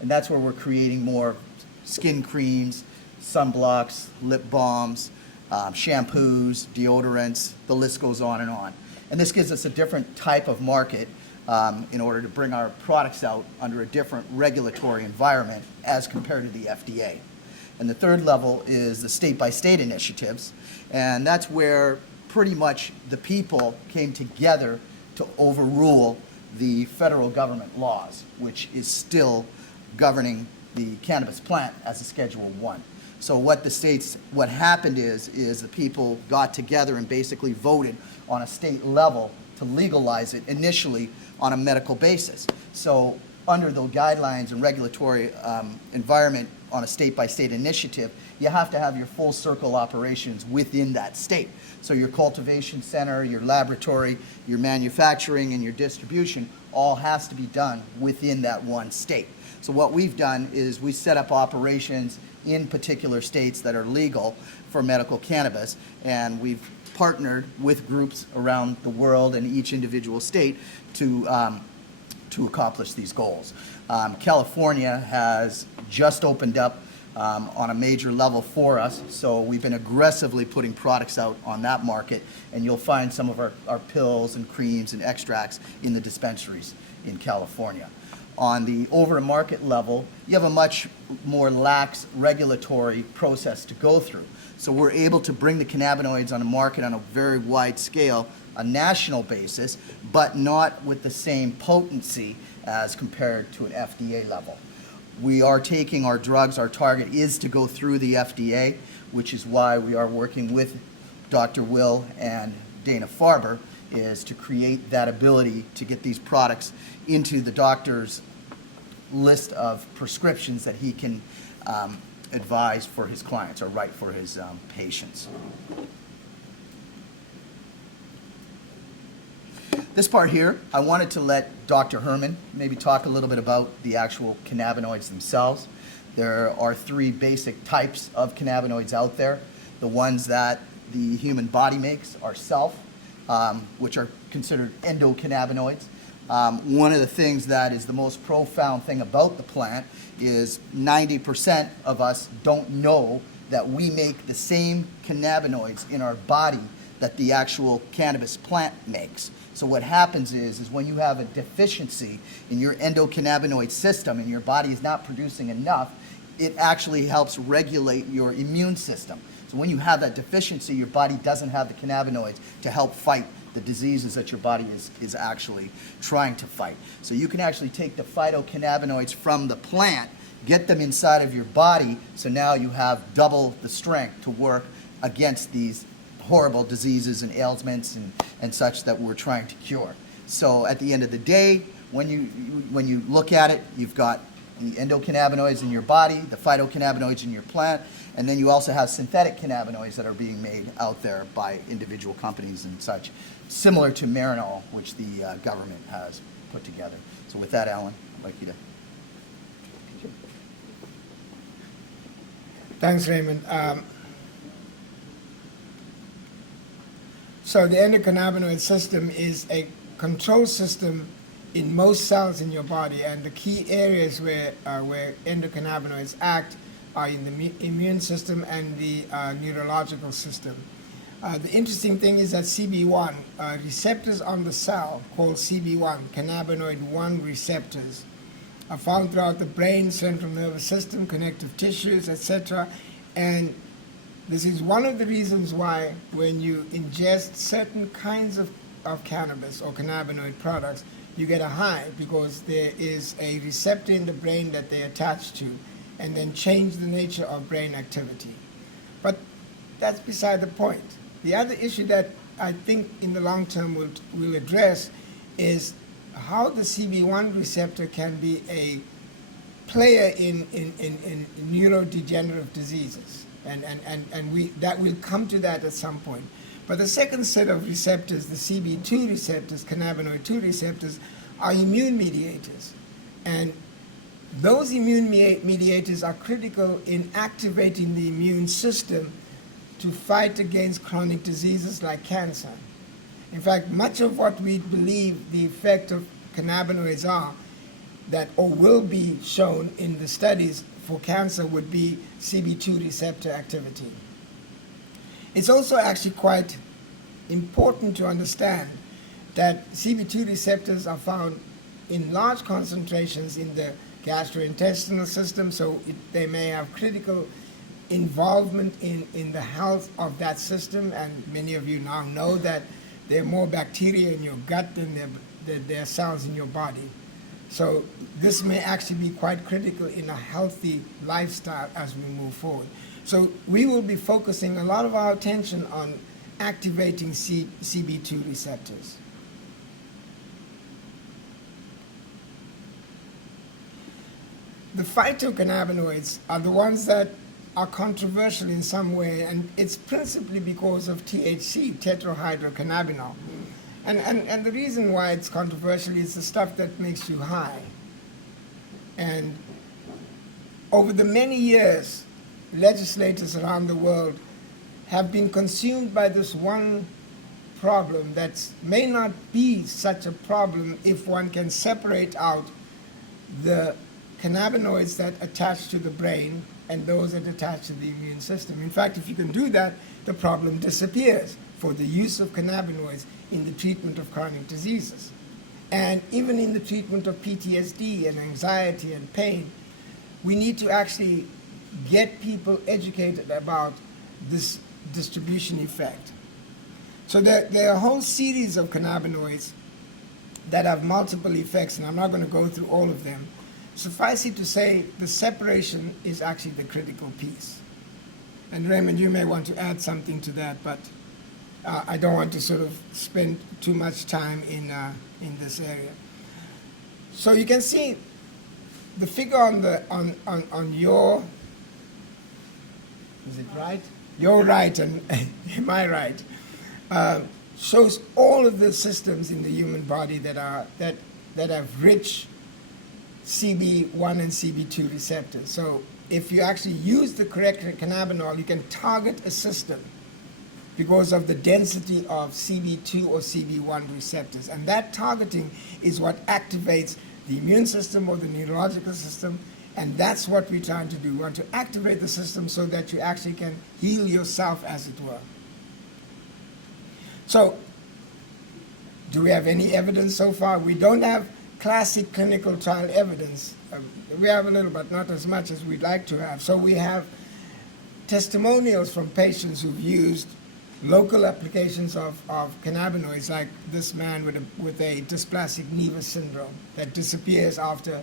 And that's where we're creating more skin creams, sunblocks, lip balms, shampoos, deodorants, the list goes on and on. And this gives us a different type of market in order to bring our products out under a different regulatory environment as compared to the FDA. And the third level is the state-by-state initiatives, and that's where pretty much the people came together to overrule the federal government laws, which is still governing the cannabis plant as a Schedule 1. So what happened is the people got together and basically voted on a state level to legalize it initially on a medical basis. So under the guidelines and regulatory environment on a state-by-state initiative, you have to have your full circle operations within that state. So your cultivation center, your laboratory, your manufacturing, and your distribution all has to be done within that one state. So what we've done is we set up operations in particular states that are legal for medical cannabis, and we've partnered with groups around the world and each individual state to accomplish these goals. California has just opened up on a major level for us, so we've been aggressively putting products out on that market, and you'll find some of our pills and creams and extracts in the dispensaries in California. On the over-market level, you have a much more lax regulatory process to go through. So we're able to bring the cannabinoids on the market on a very wide scale, a national basis, but not with the same potency as compared to an FDA level. We are taking our drugs, our target is to go through the FDA, which is why we are working with Dr. Will and Dana-Farber, is to create that ability to get these products into the doctor's list of prescriptions that he can advise for his clients or write for his patients. This part here, I wanted to let Dr. Herman maybe talk a little bit about the actual cannabinoids themselves. There are 3 basic types of cannabinoids out there. The ones that the human body makes are self, which are considered endocannabinoids. One of the things that is the most profound thing about the plant is 90% of us don't know that we make the same cannabinoids in our body that the actual cannabis plant makes. So what happens is when you have a deficiency in your endocannabinoid system and your body is not producing enough, it actually helps regulate your immune system. So when you have that deficiency, your body doesn't have the cannabinoids to help fight the diseases that your body is actually trying to fight. So you can actually take the phytocannabinoids from the plant, get them inside of your body, so now you have double the strength to work against these horrible diseases and ailments and such that we're trying to cure. So at the end of the day, when you look at it, you've got the endocannabinoids in your body, the phytocannabinoids in your plant, and then you also have synthetic cannabinoids that are being made out there by individual companies and such, similar to Marinol, which the government has put together. So with that, Alan, I'd like you to. Thanks, Raymond. So the endocannabinoid system is a control system in most cells in your body, and the key areas where endocannabinoids act are in the immune system and the neurological system. The interesting thing is that CB1, receptors on the cell called CB1, cannabinoid 1 receptors, are found throughout the brain, central nervous system, connective tissues, etc. And this is one of the reasons why when you ingest certain kinds of cannabis or cannabinoid products, you get a high, because there is a receptor in the brain that they attach to and then change the nature of brain activity. But that's beside the point. The other issue that I think in the long term we'll address is how the CB1 receptor can be a player in neurodegenerative diseases. And we'll come to that at some point. But the second set of receptors, the CB2 receptors, cannabinoid 2 receptors, are immune mediators. And those immune mediators are critical in activating the immune system to fight against chronic diseases like cancer. In fact, much of what we believe the effect of cannabinoids are that, or will be shown in the studies for cancer, would be CB2 receptor activity. It's also actually quite important to understand that CB2 receptors are found in large concentrations in the gastrointestinal system, so they may have critical involvement in the health of that system, and many of you now know that there are more bacteria in your gut than there are cells in your body. So this may actually be quite critical in a healthy lifestyle as we move forward. So we will be focusing a lot of our attention on activating CB2 receptors. The phytocannabinoids are the ones that are controversial in some way, and it's principally because of THC, tetrahydrocannabinol. And the reason why it's controversial is the stuff that makes you high. And over the many years, legislators around the world have been consumed by this one problem that may not be such a problem if one can separate out the cannabinoids that attach to the brain and those that attach to the immune system. In fact, if you can do that, the problem disappears for the use of cannabinoids in the treatment of chronic diseases. And even in the treatment of PTSD and anxiety and pain, we need to actually get people educated about this distribution effect. So there are a whole series of cannabinoids that have multiple effects, and I'm not going to go through all of them. Suffice it to say, the separation is actually the critical piece. And Raymond, you may want to add something to that, but I don't want to sort of spend too much time in this area. So you can see the figure on your, is it right? Your right and my right, shows all of the systems in the human body that have rich CB1 and CB2 receptors. So if you actually use the correct cannabinol, you can target a system because of the density of CB2 or CB1 receptors. And that targeting is what activates the immune system or the neurological system, and that's what we're trying to do. We want to activate the system so that you actually can heal yourself, as it were. So, do we have any evidence so far? We don't have classic clinical trial evidence. We have a little, but not as much as we'd like to have. So we have testimonials from patients who've used local applications of cannabinoids, like this man with a dysplastic Nevus syndrome that disappears after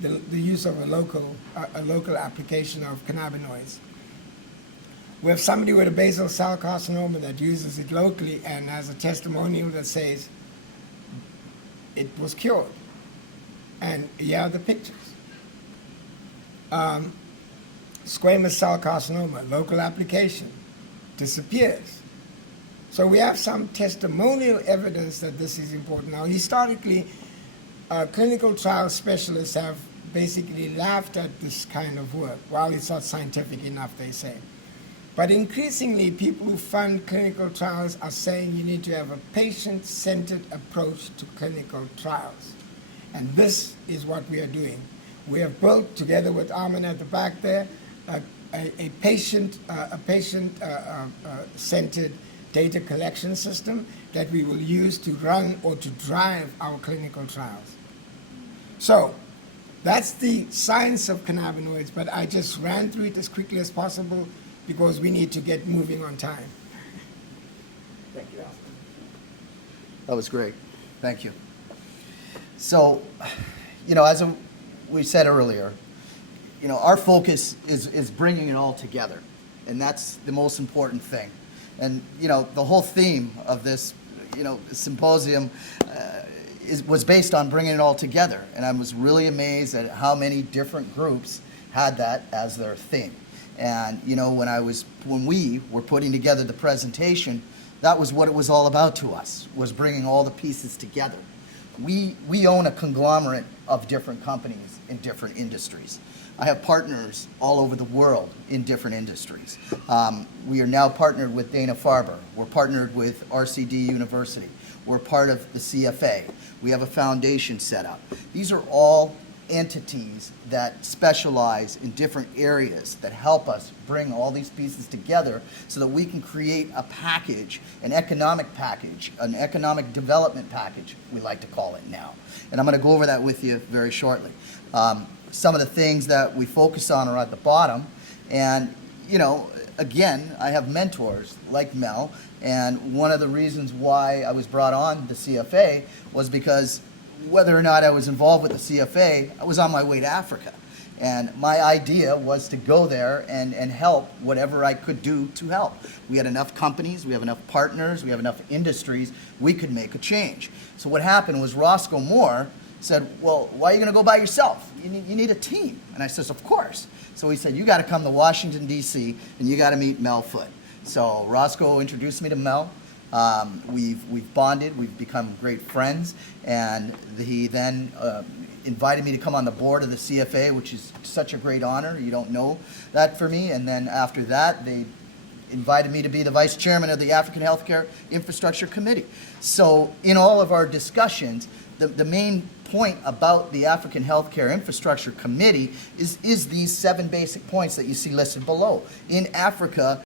the use of a local application of cannabinoids. We have somebody with a basal cell carcinoma that uses it locally and has a testimonial that says it was cured. And here are the pictures. Squamous cell carcinoma, local application, disappears. So we have some testimonial evidence that this is important. Now, historically, clinical trial specialists have basically laughed at this kind of work. Well, it's not scientific enough, they say. But increasingly, people who fund clinical trials are saying you need to have a patient-centered approach to clinical trials. And this is what we are doing. We have built, together with Armin at the back there, a patient-centered data collection system that we will use to run or to drive our clinical trials. So that's the science of cannabinoids, but I just ran through it as quickly as possible because we need to get moving on time. Thank you, Alfred. That was great. Thank you. So, as we said earlier, our focus is bringing it all together, and that's the most important thing. And, the whole theme of this, symposium was based on bringing it all together. And I was really amazed at how many different groups had that as their theme. And, when we were putting together the presentation, that was what it was all about to us, was bringing all the pieces together. We own a conglomerate of different companies in different industries. I have partners all over the world in different industries. We are now partnered with Dana-Farber. We're partnered with RCD University. We're part of the CFA. We have a foundation set up. These are all entities that specialize in different areas that help us bring all these pieces together so that we can create a package, an economic development package, we like to call it now. And I'm going to go over that with you very shortly. Some of the things that we focus on are at the bottom. And, you know, again, I have mentors like Mel. And one of the reasons why I was brought on the CFA was because whether or not I was involved with the CFA, I was on my way to Africa. And my idea was to go there and help whatever I could do to help. We had enough companies, we have enough partners, we have enough industries, we could make a change. So what happened was Roscoe Moore said, well, why are you going to go by yourself? You need a team. And I says, of course. So he said, you got to come to Washington, D.C., and you got to meet Mel Foote. So Roscoe introduced me to Mel. We've bonded, we've become great friends, and he then invited me to come on the board of the CFA, which is such a great honor. You don't know that for me. And then after that, they invited me to be the vice chairman of the African Healthcare Infrastructure Committee. So in all of our discussions, the main point about the African Healthcare Infrastructure Committee is these 7 basic points that you see listed below. In Africa,